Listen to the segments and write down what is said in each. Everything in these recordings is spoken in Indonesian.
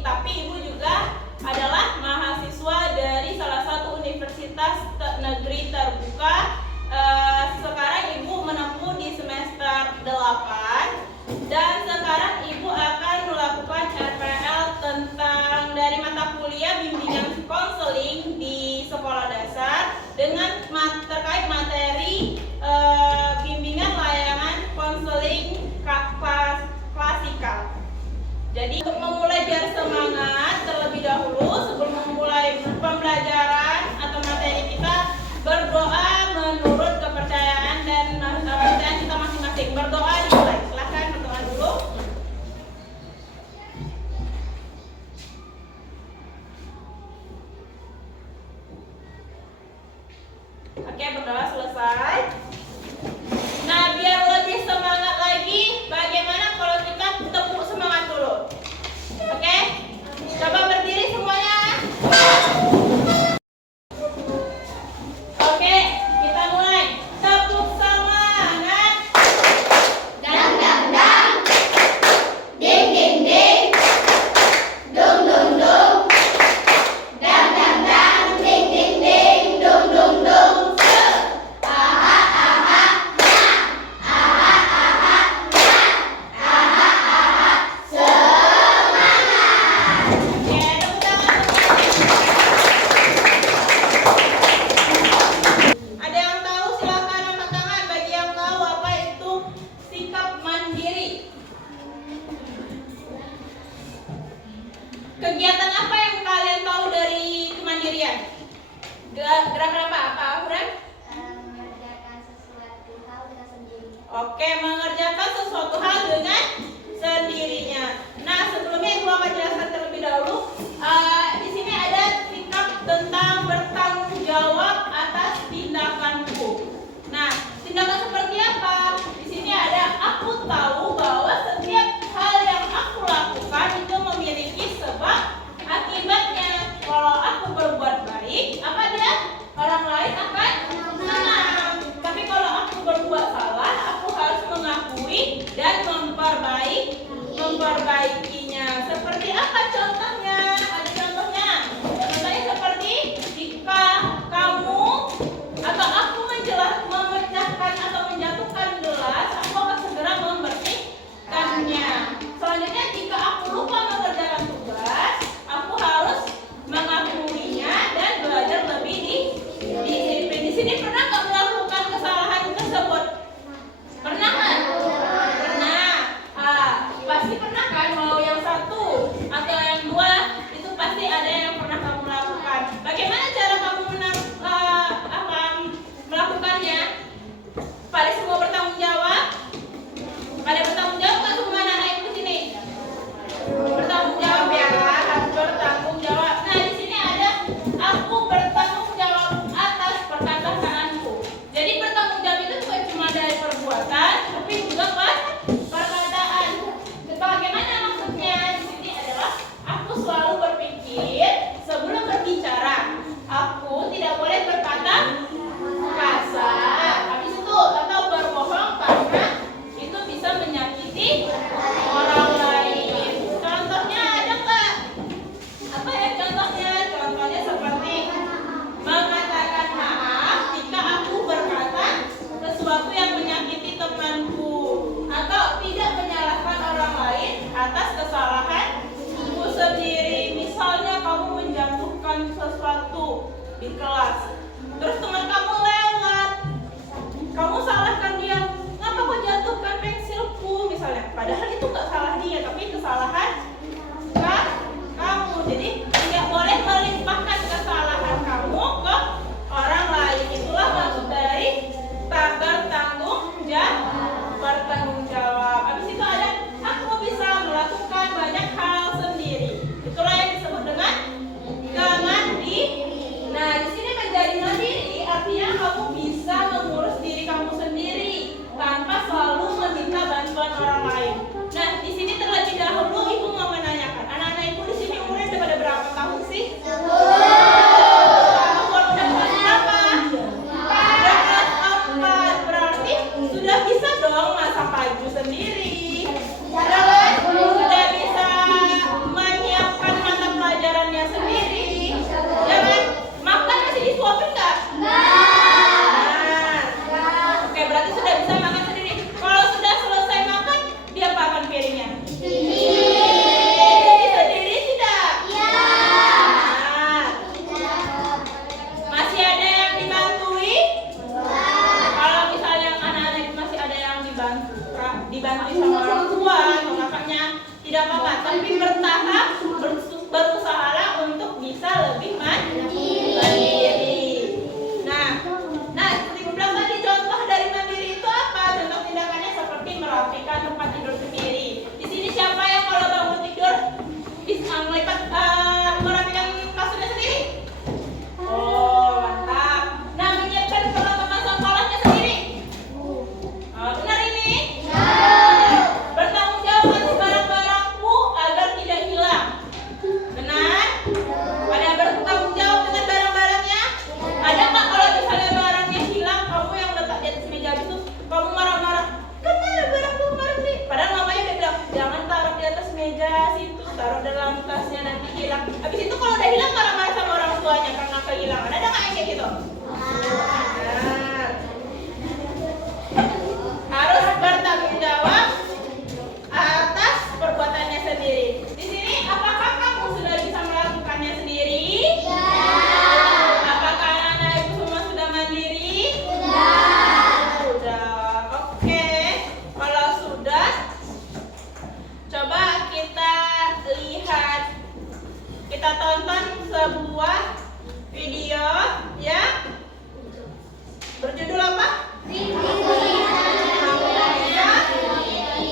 tapi ibu juga adalah mahasiswa dari salah satu universitas negeri terbuka. Sekarang ibu menempuh di semester 8 dan sekarang ibu akan melakukan RPL tentang dari mata kuliah bimbingan konseling di sekolah dasar dengan terkait materi bimbingan layanan konseling klasikal. Jadi untuk memulai biar semangat terlebih dahulu sebelum memulai pembelajaran atau materi kita, berdoa menurut kepercayaan dan kepercayaan kita masing-masing. Berdoa dimulai. Silahkan berdoa dulu. Oke, berdoa selesai. Nah, biar lebih semangat lagi, bagaimana kalau kita tepuk semangat dulu? Oke? Coba berdiri semuanya. Oke, kita mulai. Tepuk semangat. Dang dang dang, ding ding ding, dung dung dung, dang dang dang, ding ding ding, dung dung dung. Aha aha na, aha aha na, aha aha semangat. Oke, tepuk tangan. Ada yang tahu silakan angkat tangan. Bagi yang tahu apa itu sikap mandiri. Kegiatan apa yang kalian tahu dari kemandirian? Gerakan apa, Afran? Mengerjakan sesuatu hal dengan sendirinya. Oke, mengerjakan sesuatu hal dengan sendirinya. Nah, sebelumnya ibu akan jelaskan terlebih dahulu. Di sini ada sikap tentang bertanggung jawab atas tindakanku. Nah, tindakan seperti apa? Di sini ada aku tahu bahwa setiap hal yang aku lakukan itu memiliki sebab akibatnya. Kalau aku berbuat baik, apa dia? Orang lain akan senang. Tapi kalau aku berbuat salah, aku harus mengakui dan memperbaikinya. Seperti apa contohnya? Ada contohnya? Contohnya seperti jika kamu atau aku memecahkan atau menjatuhkan gelas, aku akan segera membersihkannya. Selanjutnya, jika aku lupa mengerjakan tugas, aku harus mengakuinya dan belajar lebih disiplin. Di sini pernah nggak melakukan kesalahan tersebut? Pernah nggak? Pernah. Pasti pernah kan? Mau yang satu atau yang dua, itu pasti ada yang pernah kamu lakukan. Bagaimana cara kamu melakukannya? Pada semua bertanggung jawab? Pada bertanggung jawab kan semua anak-anak ibu di sini? Bertanggung jawab ya, harus bertanggung jawab. Nah, di sini ada aku bertanggung jawab atas perkataanku. Jadi bertanggung jawab itu bukan cuma dari perbuatan, tapi juga perkataan. Bagaimana maksudnya? Di sini adalah aku selalu berpikir sebelum berbicara. Aku tidak boleh berkata kasar. Habis itu atau berbohong karena itu bisa menyakiti orang lain. Contohnya ada nggak? Apa ya contohnya? Contohnya seperti mengatakan maaf jika aku berkata sesuatu yang menyakiti temanku, atau tidak menyalahkan orang lain atas kesalahanku sendiri. Misalnya kamu menjatuhkan sesuatu di kelas, terus teman kamu lewat, kamu salahkan dia, ngapa kau jatuhkan pensilku misalnya, padahal itu nggak salah dia, tapi kesalahan kamu. Jadi tidak boleh melimpahkan kesalahan kamu ke orang lain. Itulah maksud dari bertanggung jawab. Habis itu ada aku bisa melakukan banyak hal sendiri. Itulah yang disebut dengan mandiri. Nah, di sini menjadi mandiri artinya kamu bisa mengurus diri kamu sendiri tanpa selalu meminta bantuan orang lain. Nah, di sini terlebih dahulu ibu dibantu sama orang tua atau kakaknya, tidak apa-apa, tapi bertahap berusahalah untuk bisa lebih mandiri. Nah, seperti gue bilang tadi, contoh dari mandiri itu apa? Contoh tindakannya seperti merapikan tempat tidur sendiri. Di sini siapa yang kalau bangun tidur bisa merapikan kasurnya sendiri? Oh, mantap. Nah, menyiapkan perlengkapan sekolahnya sendiri. Benar ini? Bertanggung jawab atas barang-barangku agar tidak hilang. Benar? Pada bertanggung jawab dengan barang-barangnya? Ada nggak kalau misalnya barangnya hilang, kamu yang letak di atas meja itu, kamu marah-marah, kan ada barangku kemarin nih. Padahal mamanya udah bilang, jangan taruh di atas meja situ, taruh dalam tasnya nanti hilang. Habis itu kalau udah hilang marah-marah sama orang tuanya karena kehilangan. Ada nggak yang kayak gitu? Benar. Harus bertanggung jawab atas perbuatannya sendiri. Di sini apakah kamu sudah bisa melakukannya sendiri? Apakah anak-anak ibu semua sudah mandiri? Sudah. Oke. Kalau sudah, coba kita lihat. Kita tonton sebuah video ya. Berjudul apa?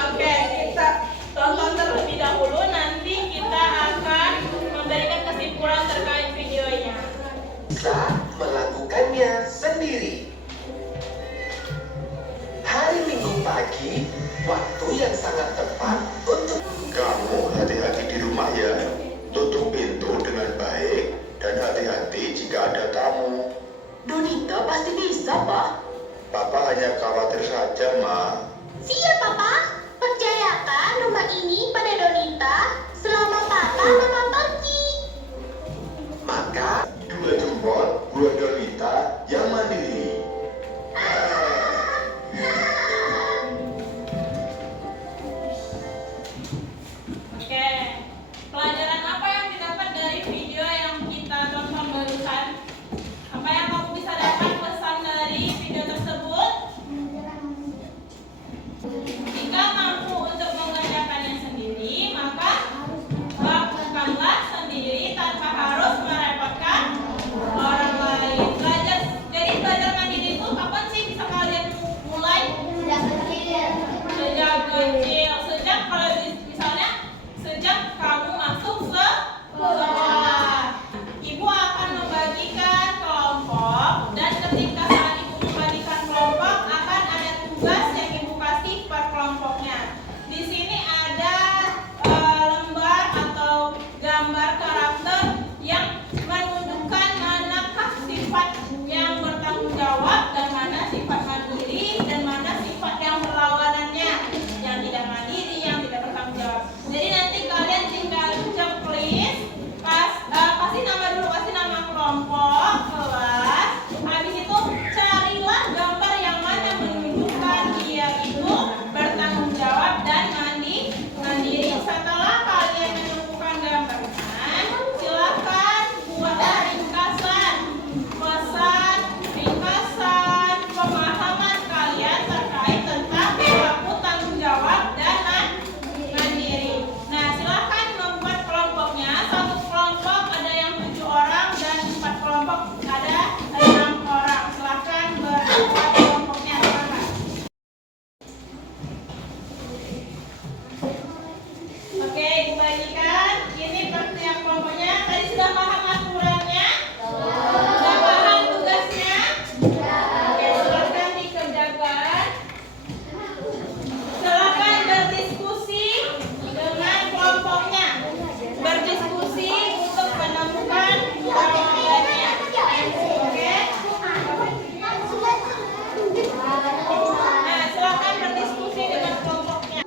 Oke, kita tonton terlebih dahulu, nanti kita akan memberikan kesimpulan terkait videonya. Bisa melakukannya sendiri. Hari Minggu pagi, waktu yang sangat tepat untuk kamu. Hati-hati di rumah ya. Tutup pintu dengan baik dan hati-hati jika ada tamu. Donita pasti bisa, Pak. Papa hanya khawatir saja, Ma. Siap, Papa. Percayakan rumah ini pada Donita selama Papa Mama pergi. Maka dua jempol buat Donita yang mandiri. Oke. Pelajaran apa yang didapat dari video yang kita tonton barusan? Apa yang kamu bisa dapat pesan dari video tersebut? Jika mampu untuk mengerjakannya sendiri, maka lakukanlah sendiri tanpa harus merepotkan orang lain. Belajar mandiri itu kapan sih bisa kalian mulai? Sejak kecil. Sejak kamu masuk sekolah. Ibu akan membagikan kelompok, dan ketika saat ibu membagikan kelompok akan ada tugas yang ibu kasih per kelompoknya. Di sini ada lembar atau gambar karakter yang menunjukkan manakah sifat yang bertanggung jawab dan mana sifat mandiri dan mana sifat yang berlawanannya, yang tidak mandiri, yang tidak bertanggung jawab. Jadi nanti kalian tinggal checklist, kasih nama dulu, kasih nama kelompok, kelas. Habis itu carilah gambar yang mana menunjukkan dia itu bertanggung jawab dan mandiri. Setelah kalian menemukan gambarnya, silakan buatlah ringkasan, ringkasan pemahaman kalian terkait tentang perilaku tanggung jawab dan mandiri. Nah, silakan membuat kelompoknya. Satu kelompok ada yang 7 orang dan 4 kelompok ada 6 orang. Silakan berbuat kelompoknya. Silakan. Oke, ibu bagikan. Ini yang kelompoknya. Tadi sudah paham aturannya? Sudah paham tugasnya? Oke, silakan dikerjakan. Silakan berdiskusi dengan kelompoknya. Berdiskusi untuk menemukan jawabannya. Oke? Nah, silakan berdiskusi dengan kelompoknya.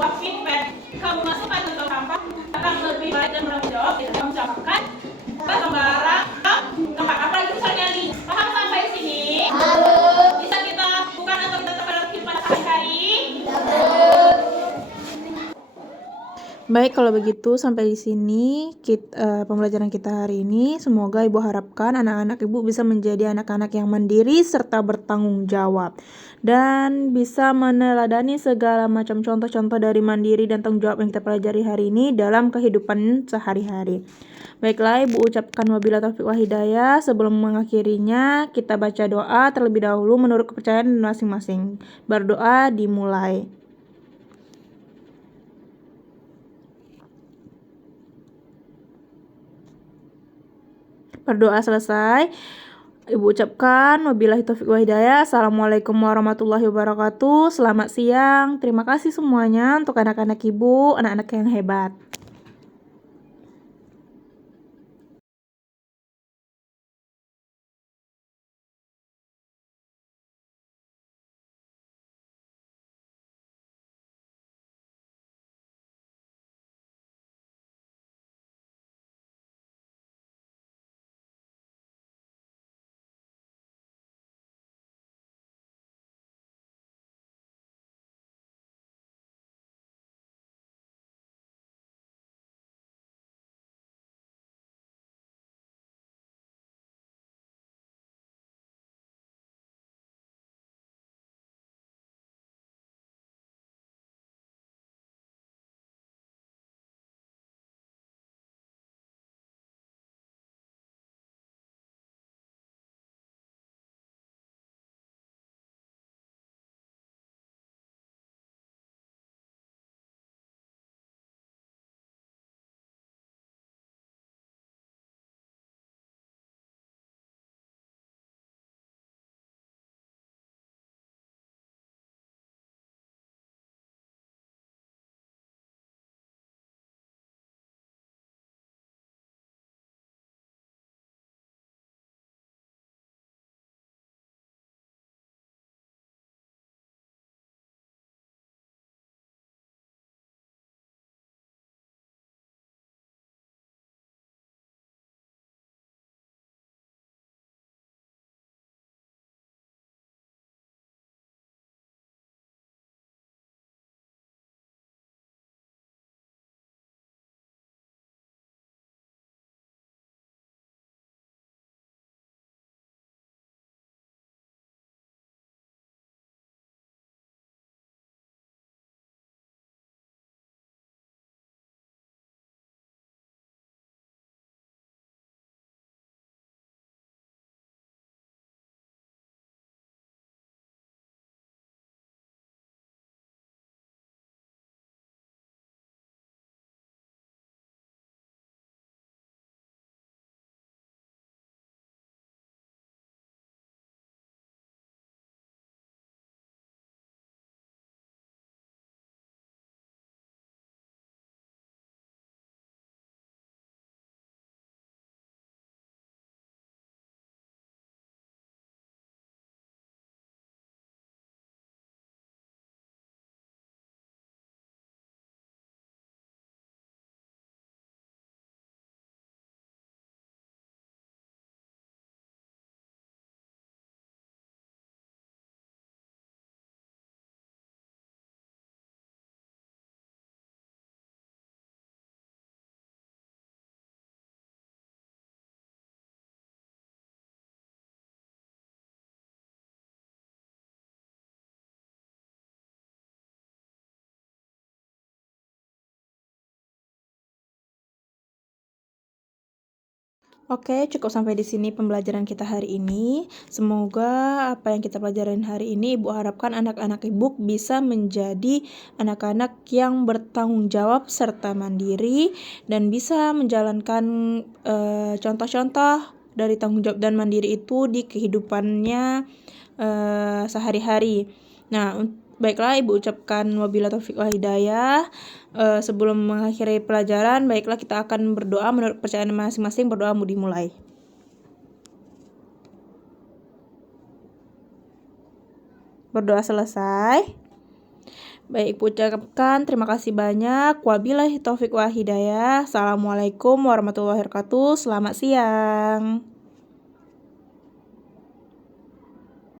buat feedback. Kamu masukkan ke tong sampah akan lebih baik dan bertanggung jawab. Kamu campakkan barang-barang tempat. Apalagi misalnya nih, paham sampai sini? Bisa kita bukan atau kita terapkan kehidupan sehari-hari? Baik, kalau begitu sampai di sini pembelajaran kita hari ini. Semoga Ibu harapkan anak-anak Ibu bisa menjadi anak-anak yang mandiri serta bertanggung jawab dan bisa meneladani segala macam contoh-contoh dari mandiri dan tanggung jawab yang kita pelajari hari ini dalam kehidupan sehari-hari. Baiklah, Ibu ucapkan wabillahi taufiq wal hidayah. Sebelum mengakhirinya, kita baca doa terlebih dahulu menurut kepercayaan masing-masing. Berdoa dimulai. Berdoa selesai, Ibu ucapkan wabillahi taufiq wal hidayah. Assalamualaikum warahmatullahi wabarakatuh. Selamat siang. Terima kasih semuanya untuk anak-anak Ibu, anak-anak yang hebat. Oke, cukup sampai di sini pembelajaran kita hari ini. Semoga apa yang kita pelajarin hari ini Ibu harapkan anak-anak Ibu bisa menjadi anak-anak yang bertanggung jawab serta mandiri dan bisa menjalankan contoh-contoh dari tanggung jawab dan mandiri itu di kehidupannya sehari-hari. Nah, baiklah, Ibu ucapkan wabillahi taufiq wal hidayah. Sebelum mengakhiri pelajaran, baiklah kita akan berdoa menurut kepercayaan masing-masing. Berdoa dimulai. Berdoa selesai. Baik, Ibu ucapkan terima kasih banyak. Wabillahi taufik wa hidayah. Assalamualaikum warahmatullahi wabarakatuh. Selamat siang.